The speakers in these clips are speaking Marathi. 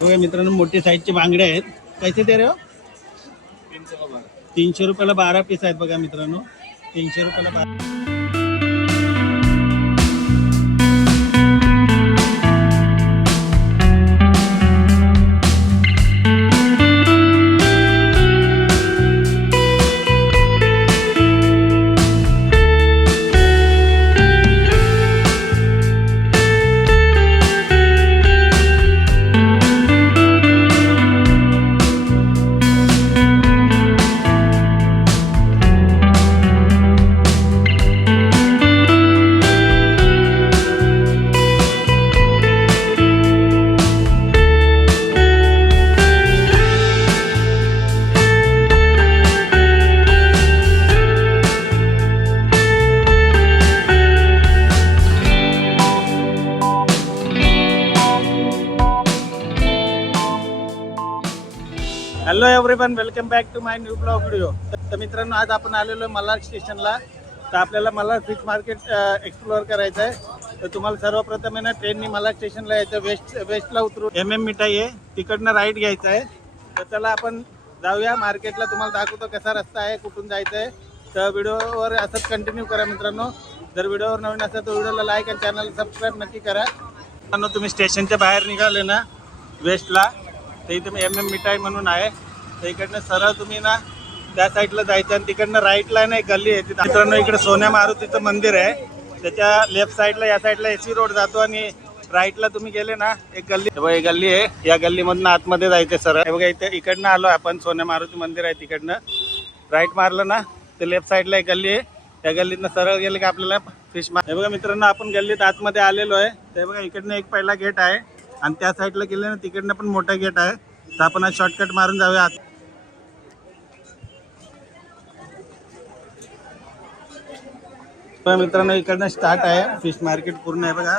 बघा मित्रांनो, मोठी साईजचे बांगडे आहेत. कैसे दे रहे हो? 300 रुपयाला 12 पीस आहेत बघा मित्रांनो. 300 रुपयाला 12. Hello everyone, welcome back to my new blog video. तर मित्रांनो, आज आपण आलेलो आहे मलाड स्टेशनला. तर आपल्याला मलाड फिश मार्केट एक्सप्लोअर करायचं आहे. तर तुम्हाला सर्वप्रथम आहे ना ट्रेननी मलाड स्टेशनला यायचं. वेस्टला उतरू MM मिठाई आहे, तिकडनं राईट घ्यायचं आहे. तर चला आपण जाऊया मार्केटला. तुम्हाला दाखवतो कसा रस्ता आहे, कुठून जायचं आहे. तर व्हिडिओवर असंच कंटिन्यू करा मित्रांनो. जर व्हिडिओवर नवीन असेल तर व्हिडिओला लाईक आणि चॅनल सबस्क्राईब नक्की करा. मित्रांनो, तुम्ही स्टेशनच्या बाहेर निघाले ना वेस्टला, तर इथे MM मिठाई म्हणून आहे. तर इकडनं सरळ तुम्ही ना त्या साईडला जायचं आणि तिकडनं राईटला ना एक गल्ली आहे. मित्रांनो, इकडे सोन्या मारुतीचं मंदिर आहे. त्याच्या लेफ्ट साईडला या साईडला AC रोड जातो आणि राईटला तुम्ही गेले ना एक गल्ली बघा, एक गल्ली आहे. या गल्लीमधनं आतमध्ये जायचं सरळ. हे बघा, इथे इकडनं आलो आपण. सोन्या मारुती मंदिर आहे, तिकडनं राईट मारलं ना तर लेफ्ट साईडला एक गल्ली आहे. त्या गल्लीतनं सरळ गेले की आपल्याला फिश हे बघा मित्रांनो, आपण गल्लीत आतमध्ये आलेलो आहे. ते बघा, इकडनं एक पहिला गेट आहे आणि त्या साईडला गेले ना तिकडनं पण मोठा गेट आहे. तर आपण आज शॉर्टकट मारून जाऊया. मित्रांनो, इकडनं स्टार्ट आहे फिश मार्केट. पूर्ण आहे बघा,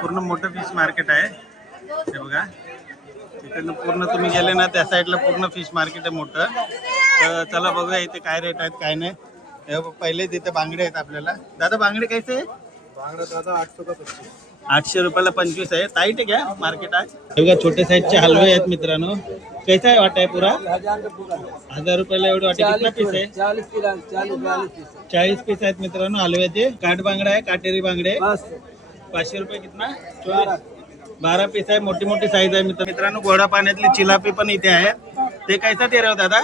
पूर्ण मोठं फिश मार्केट आहे. हे बघा, इकडनं पूर्ण तुम्ही गेले ना त्या साईडला पूर्ण फिश मार्केट आहे मोठं. तर चला बघूया इथे काय रेट आहेत काय नाही. हे पहिले तिथे बांगडे आहेत आपल्याला. दादा, बांगडे कैसे आहे? बांगड़ा दादा 800 का 25. 800 रुपयाला 25 आहे. टाईट आहे क्या मार्केट आज? बघा, छोटे साईजचे हलवे आहेत मित्रांनो. कैसा आहे वाटा आहे पुरा? 1000 रुपयाला एवढं वाटे. कितना पीस आहे? 40 पीस आहेत मित्रांनो हलव्याचे. काठ बांगडा आहे, काटेरी बांगडे 500 रुपये. कितना? 12 पीस आहे. मोठी मोठी साईज आहे मित्रांनो. गोडा पाण्यातली चिलापी पण इथे आहे. ते कैसा दे रहे हो दादा?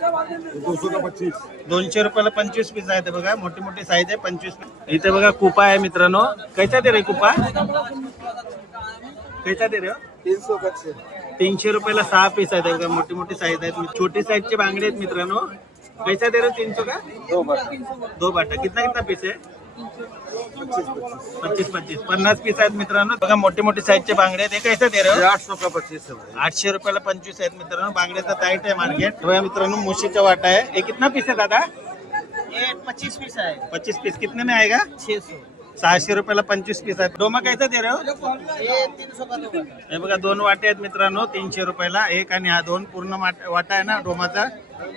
200 का 25. 200 रुपयाला 25 पीस आहे. बघा, मोठी मोठी साईज आहे. 25 पीस. इथे बघा कुपा आहे मित्रांनो. कैसा दे रहे कुपा? कैसा दे रहे हो? 300 का 6. 300 रुपयाला 6 पीस आहेत. बघा, मोठी मोठी साईज आहेत. छोटी साईजचे बांगडे आहेत मित्रांनो. कैसा दे रहे हो? 300 का 2 बाटा. कितना कितना पीस आहे? 25 50 पीस आहेत मित्रांनो. बघा, मोठी मोठी साईजचे बांगडे आहेत. हे कैसा दे रहे हो? 800 का 25 है. 800 रुपयाला 25 आहेत मित्रांनो. बांगड्याचा टाईट आहे मार्केट. बघा मित्रांनो, मुशीचा वाटा आहे. हे कितना पीस आहे दादा? ये 25 पीस है. 25 पीस. कितने में आएगा? 600. 600 रुपयाला 25 पीस आहेत. डोमा कैसा दे रहे हो? ये 300 का 2 हे बघा, 2 वाटे आहेत मित्रांनो. 300 रुपयाला एक आणि हा 2 पूर्ण वाटा आहे ना डोमाचा.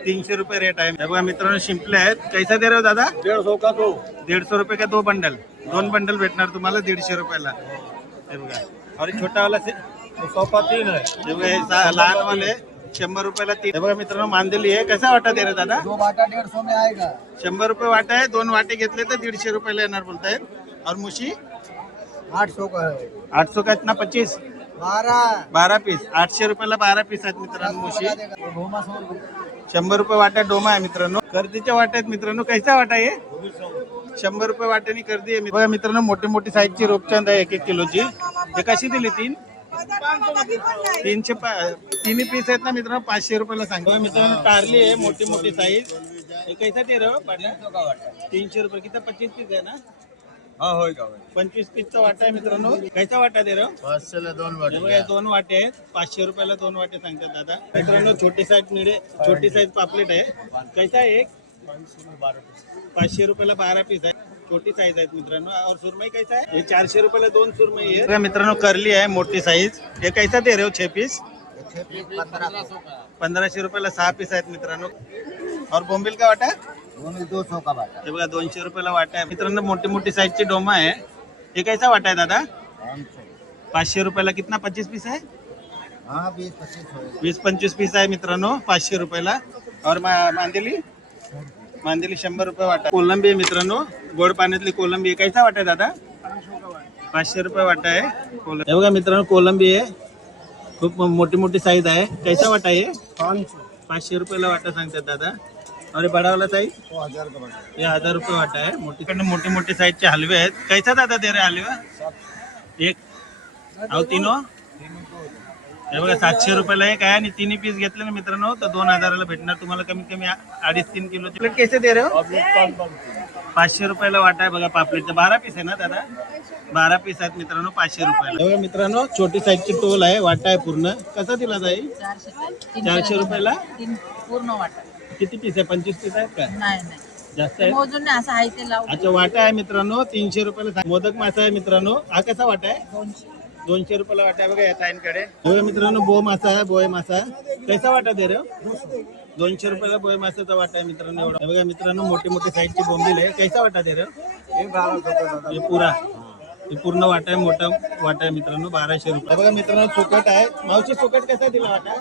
300 रुपये रेट आहे. हे बघा मित्रांनो, शिंपले आहेत. कैसा दे रहे हो दादा? 150 का 2. 150 रुपये का 2 बंडल. 2 बंडल भेटणार तुम्हाला 150 रुपयाला. हे बघा, और छोटा वाला 100 का 3 है. हे बघा, लहान वाले 100 रुपयाला 3. हे बघा मित्रांनो, मांदेली आहे. कसा वाटा दे रहे दादा? 2 बाटा 150 में आएगा. 100 रुपये वाटा आहे. 2 वाटे घेतले तर 150 रुपयाला येणार बोलतायत. और मुशी 800 का है. 800 का इतना 25. 12 पीस. 800 रुपयाला 12 पीस आहेत मित्रांनो मुशी. 100 रुपये वाटा डोमा आहे मित्रांनो. कर्दीच्या वाट्या आहेत मित्रांनो. कैसा वाटा आहे? 100 रुपये वाट्याने कर्दी आहे. बघा मित्रांनो, मोठी मोठी साईजची रोपचांद आहे 1-1 किलोची. हे कशी दिली? 300 3 पीस आहेत ना मित्रांनो. 500 रुपयाला सांगा मित्रांनो. टारली आहे मोठी मोठी साईज. हे कैसा दे रहे हो? 300 रुपये. किती? 25 पीस आहे ना? हाँ होगा. 25 पीसचा वाटा आहे मित्रांनो. कैसा वाटा दे रहे हो? 500 ला 2 बाटे. 2 वाटे आहेत. 500 रुपयाला 2 वाटे सांगतात दादा. मित्रांनो, छोटी साईज पापलेट आहे. कैसा आहे एक? 500 रुपयाला 12 पीस आहे. छोटी साईज आहेत मित्रांनो. और सुरमई कैसा आहे? हे 400 रुपयाला 2 सुरमई आहे. बघा मित्रांनो, करली आहे मोठी साईज. हे कैसा दे रहे हो? 6 पीस. 1500 रुपयाला 6 पीस आहेत मित्रांनो. और बोंबिल का वाटा? 200 का बाटा. हे बघा, 200 रुपयाला वाटा आहे मित्रांनो. मोठी मोठी साईजची डोमा आहे. हे कैसा वाटा आहे दादा? 500 रुपयाला. कितना? 25 पीस आहे. हाँ 20-25 होएगा 20-25 पीस आहे मित्रांनो 500 रुपयाला. और मांदेली 100 रुपये वाटा. कोलंबी आहे मित्रांनो, गोड पाण्यातली कोलंबी आहे. कैसा वाटा आहे दादा? 500 रुपये वाटा आहे. हे बघा मित्रांनो कोलंबी आहे, खूप मोठी मोठी साईज आहे. कैसा वाटा आहे? 500 रुपयाला वाटा सांगतात दादा. और बड़ा वाला साईज 1000 का बड़ा ये 1000 रुपये वाटा आहे. मोठी मोठी साईजचे हलवे आहेत. कैसा दादा दे रे हलवा? एक अहो तीनो हे बघा 700 रुपयाला एक आहे आणि तिन्ही पीस घेतले ना मित्रांनो तर 2000ला भेटणार तुम्हाला. कमीत कमी 2.5-3 किलोचे प्लेट. कैसे दे रहे हो? 500 रुपयाला वाटा आहे बघा पापलेटचा. 12 पीस आहे ना दादा? 12 पीस आहेत मित्रांनो 500 रुपयाला. बघा मित्रांनो छोटी साईजची टोल आहे, वाटा आहे पूर्ण. कसा दिला जाईल? 400 रुपयाला पूर्ण वाटा. किती पीस आहे? 25 पीस आहेत का? नाही नाही जास्त आहे. मोजून नाही, असं आहे ते लावू. अच्छा वाटा आहे मित्रांनो 300 रुपयाला. मोदक मासा आहे मित्रांनो. हा कसा वाटा आहे? 200 रुपयाला वाटा आहे बघा या ताईंकडे. बघा मित्रांनो बो मासा आहे, बोय मासा. कैसा वाटा दे रे हो? 200 रुपयाला बोय मासाचा वाटा आहे मित्रांनो. एवढा हे बघा मित्रांनो मोठी मोठी साईजची बोंबील आहे. कैसा वाटा दे रे हो? हे पुरा हे पूर्ण वाटा आहे, मोठा वाटा आहे मित्रांनो 1200 रुपये. बघा मित्रांनो सुकट आहे. मावशी सुकट कसा दिला वाटा?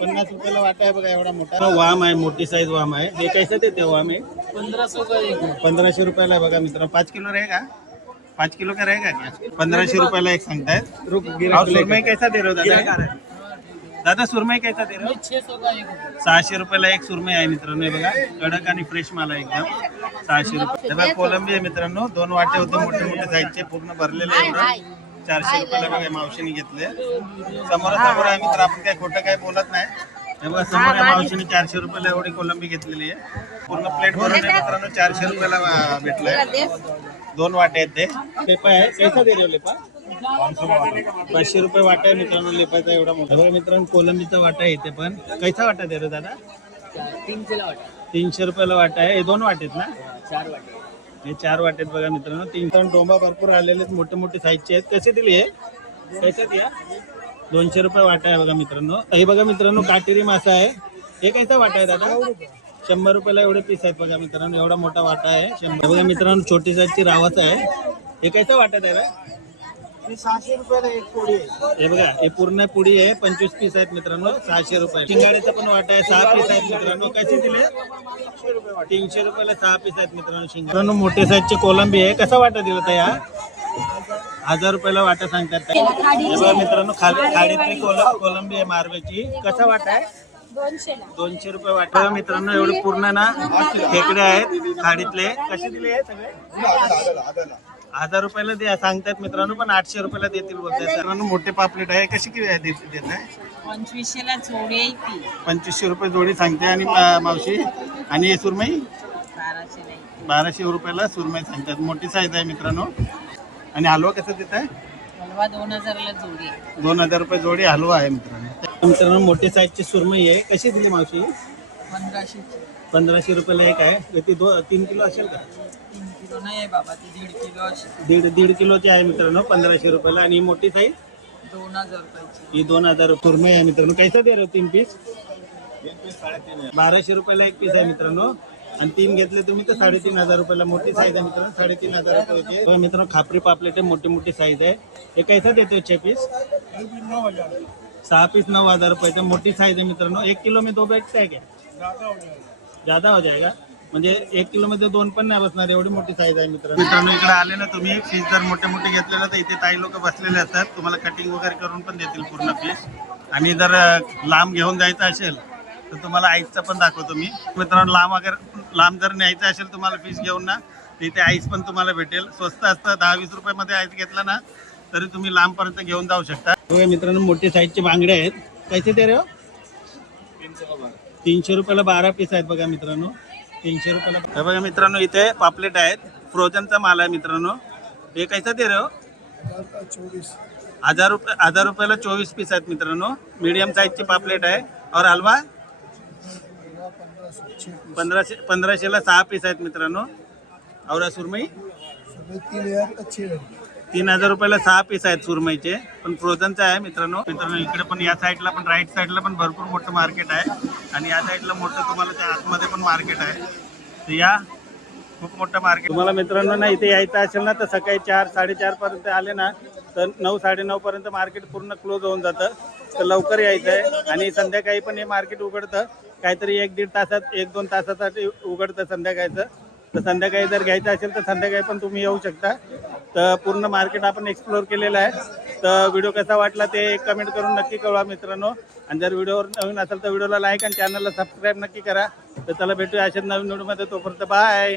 50 रुपयाला वाटा आहे बघा एवढा मोठा. वाम आहे, मोठी साईज वाम आहे. हे कैसा देते वाम आहे? 1500 रुपयाला आहे बघा मित्रांनो. 5 किलो रहेगा? 5 किलो का रहेगा क्या? 1500 रुपयाला एक सांगतायत. और सुरमई कैसा दे रहे हो दादा? दादा सुरमई कैसा दे रहे हो? 600 रुपयाला एक सुरमई आहे मित्रांनो. हे बघा कडक आणि फ्रेश माल आहे एकदम. 600 रुपये. हे बघा कोलंबी आहे मित्रांनो. 2 वाटे होते मोठे मोठे साईजचे पूर्ण भरलेले आहे. 400 रुपयाला बघा मावशीने घेतले. समोरासमोर आहे मित्र, आपण काय खोटं काय बोलत नाही. हे बघा समोर आहे मावशीने 400 रुपयाला एवढी कोलंबी घेतलेली आहे. पूर्ण प्लेट भरून आहे मित्रांनो. 400 रुपयाला भेटलाय. 2 वाटे आहेत ते. लेपा आहे. कैसा दे रहे हो लेपा? 500 रुपये वाटा आहे मित्रांनो लेपाचा एवढा मोठा. बघा मित्रांनो कोलंबीचा वाटा आहे इथे पण. कैसा वाटा दे रहे हो दादा? 300 रुपयाला वाटा आहे. हे 2 वाटेत ना? 4 वाटे. हे 4 वाटेत बघा मित्रांनो. 3 डोंबा भरपूर आलेले आहेत, मोठे मोठे साईजचे आहेत. कसे दिले हे? कैसे दिया? 200 रुपये वाटा आहे बघा मित्रांनो. हे बघा मित्रांनो काटेरी मासा आहे. हे कैसा वाटा आहे दादा? 100 रुपयाला एवढे पीस आहेत बघा मित्रांनो. एवढा मोठा वाटा आहे 100. बघा मित्रांनो छोटी साईजची रावस आहे. हे कैसा वाटत आहे? 600 रुपयाला एक पोळी आहे. हे बघा हे पूर्ण पुडी आहे. 25 पीस आहेत मित्रांनो 600 रुपये. शिंगाड्याचा पण वाटा आहे. 6 पीस आहेत मित्रांनो. कसे दिले? 300 रुपयाला 6 पीस आहेत मित्रांनो. शिंगाड्यानो मोठे साईजचे कोलंबी आहे. कसा वाटा दिला तया? 1000 रुपयाला वाटा सांगतात. हे बघा मित्रांनो खाडीतली कोलंबी आहे मारव्याची. कसा वाटा आहे? 200 रुपये वाटा. बघा मित्रांनो एवढे पूर्ण ना खेकडे आहेत खाडीतले. कसे दिले हे सगळे? 1000 रुपयाला द्या सांगतात मित्रांनो, पण 800 रुपयाला देतील बोलतात. मित्रांनो मोठे पापलेट आहे. कशी देत आहे? 2500ला जोडी आहे ती. 2500 रुपये जोडी सांगते. आणि मावशी आणि सुरमई 1200 रुपयाला सुरमई सांगतात. मोठी साईज आहे मित्रांनो. आणि हलवा कसा देत आहे? हलवा 2000ला जोडी आहे. 2000 रुपये जोडी हलवा आहे मित्रांनो. मित्रांनो मोठी साईजची सुरमई आहे. कशी दिली मावशी? 1500. 1500 रुपयाला एक आहे. ती 3 किलो असेल का? 3 किलो नाही आहे बाबा, ती 1.5 किलो अशी. 1.5 किलोची आहे मित्रांनो 1500 रुपयाला. आणि मोठी साईज 2000 रुपयाची. ही 2000 रुपये सुरमई आहे मित्रांनो. कैसा दे रहे हो 3 पीस? 1200 रुपयाला एक पीस आहे मित्रांनो. आणि 3 घेतले तुम्ही तर 3500 रुपयाला. मोठी साईज आहे मित्रांनो. 3500 रुपये होते मित्रांनो. खापरी पापलेट आहे, मोठी मोठी साईज आहे. हे कैसा देते 6 पीस? 6 पीस 9000 रुपये. मोठी साईज आहे मित्रांनो. 1 किलो में 2 बैठता है क्या? ज्यादा हो जाएगा. म्हणजे 1 किलो मध्ये 2 पण नाही बसणार एवढी मोठी साईज आहे मित्रांनो. इकडे आले ना तुम्ही पीस जर मोठे मोठे घेतले ना तर इथे ताई लोक बसलेले असतात. तुम्हाला कटिंग वगैरे करून पण देतील पूर्ण पीस. आणि जर लांब घेऊन जायचं असेल तर तुम्हाला आईसचं पण दाखवतो मी मित्रांनो. लांब जर न्यायचं असेल तुम्हाला पीस घेऊन ना तर इथे आईस पण तुम्हाला भेटेल. स्वस्त असतं. 10-20 रुपयामध्ये आईस घेतला ना तरी तुम्ही लांबपर्यंत घेऊन जाऊ शकता. मित्रांनो मोठे साईजचे बांगडे आहेत. कैसे दे रहे हो? 300 रुपयाला 12 पीस आहेत बघा मित्रांनो. 300 रुपयाला. हे बघा मित्रांनो इथे पापलेट आहेत. फ्रोझनचा माल आहे मित्रांनो. हे कैसा दे रहे हो? 1000 रुपयाला 24 पीस आहेत मित्रांनो. मीडियम साईजची पापलेट आहे. और हलवा 1500ला 6 पीस आहेत मित्रांनो. और सुरमई 3000 रुपयाला 6 पीस आहेत सुरमईचे. पण फ्रोझनचा आहे मित्रांनो. इकडे पण या साईडला पण राईट साईडला पण भरपूर मोठं मार्केट आहे. आणि या साईडला मोठं तुम्हाला त्या आतमध्ये पण मार्केट आहे. तर या खूप मोठं मार्केट. तुम्हाला मित्रांनो ना इथे यायचं असेल ना तर सकाळी 4-4:30 पर्यंत आले ना तर 9-9:30 पर्यंत मार्केट पूर्ण क्लोज होऊन जातं. तर लवकर यायचं आहे. आणि संध्याकाळी पण हे मार्केट उघडतं, काहीतरी 1-1.5 तासात 1-2 तासासाठी उघडतं संध्याकाळचं. तर संध्याकाळी जर घ्यायचं असेल तर संध्याकाळी पण तुम्ही येऊ शकता. तर पूर्ण मार्केट आपण एक्सप्लोअर केलेलं आहे. तर व्हिडिओ कसा वाटला ते कमेंट करून नक्की कळवा मित्रांनो. आणि जर व्हिडिओवर नवीन असेल तर व्हिडिओला लाईक आणि चॅनलला सबस्क्राईब नक्की करा. तर चला भेटूया अशाच नवीन व्हिडिओमध्ये. तोपर्यंत बाय.